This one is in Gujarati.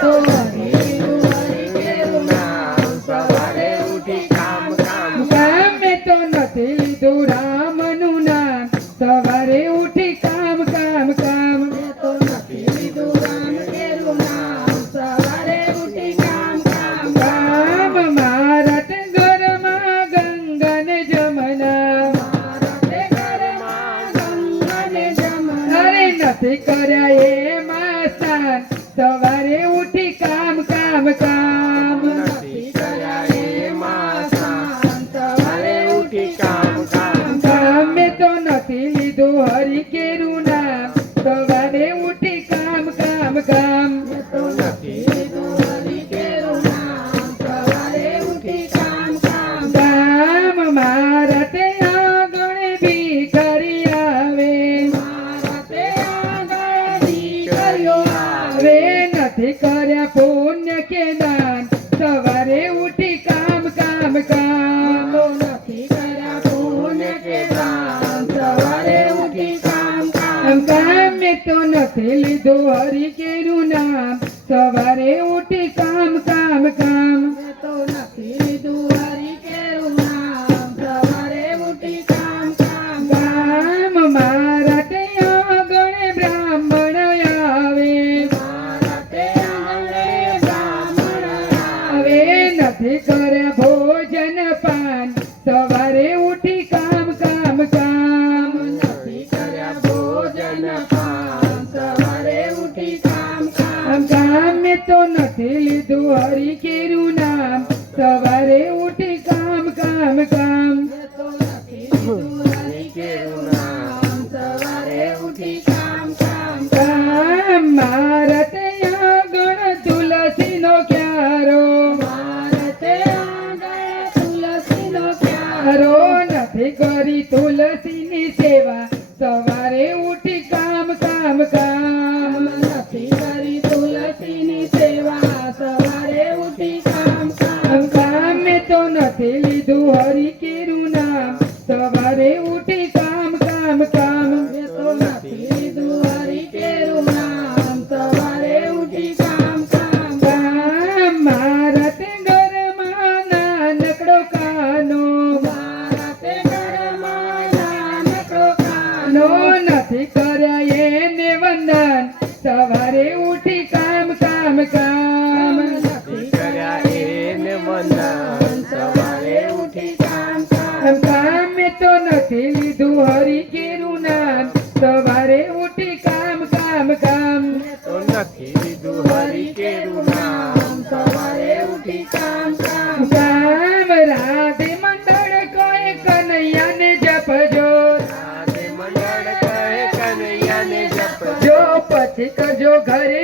તો હરી કીધું હરી કેરું નામ સવારે ઉઠી કામ કામ કામ મેં તો નથી લીધું રામનું નામ સવારે ઉઠી કામ કામ કામ મેં તો નથી લીધું રામ કેરું નામ સવારે ઉઠી કામ કામ કામ મારા તે ઘરમાં ગંગા ને જમના મારા તે ઘરમાં ગંગા ને જમના અરે નથી કર્યા એમાં સ્નાન સવારે ઉઠી કામ કામ કામ નથી કર્યા એમાં સ્નાન સવારે ઉઠી કામ કામ કામ મેં તો નથી લીધું હરી કેરું નામ સવારે ઉઠી કામ કામ કામ મેં તો નથી લીધું હરી કેરું નામ સવારે ઉઠી કામ કામ કામ મારા તે આંગણે ભિખારી આવે મારા તે આંગણે ભિખારીઓ આવે નથી કર્યા પુણ્ય કે દાન સવારે ઉઠી કામ કામ કામ નથી કર્યા પુણ્ય કે દાન સવારે ઉઠી કામ કામ કામ મેં તો નથી લીધું હરી કેરું નામ સવારે ઉઠી કામ કામ કામ મેં તો નથી લીધું હરી કેરું નામ સવારે ઉઠી કામ કામ કામ મારા તે આંગણે બ્રાહ્મણ આવે મારા તે આંગણે બ્રાહ્મણ આવે નથી કર્યા ભોજન પાન સવારે ઉઠી કામ કામ કામ નથી કર્યા ભોજન પાન સવારે ઉઠી કામ કામ કામ મેં તો નથી લીધું હરી કેરું નામ સવારે ઉઠી કામ કામ કામ મેં તો નથી લીધું હરી કેરું નામ સવારે ઉઠી કામ કામ કામ મારા તે આંગણ તુલસીનો ક્યારો મારા તે આંગણ તુલસીનો ક્યારો નથી કરી તુલસીની સેવા સવારે ઉઠી કામ કામ કામ નથી કરી તુલસીની સેવા સવારે ઉઠી કામ કામ કામ મેં તો નથી લીધું હરી કેરું નામ સવારે ઉઠી કામ કામ કામ મેં તો નથી લીધું હરી કેરું નામ સવારે ઉઠી કામ કામ કામ મારા તે ઘરમાં નાનકડો કાનો મારા તે ઘરમાં નાનકડો કાનો નથી કર્યા એને વંદન સવારે ઉઠી કામ કામ કામ નથી કર્યા એને વંદન સવારે ઉઠી કામ કામ કામ મેં તો નથી લીધું હરી કેરું નામ સવારે ઉઠી કામ કામ કામ મેં તો નથી લીધું હરી કેરું નામ સવારે ઉઠી કામ કામ કામ રાધે મંડળ કહે કનૈયાને જપજો રાધે મંડળ કહે કનૈયાને જપજો પછી કરજો ઘરે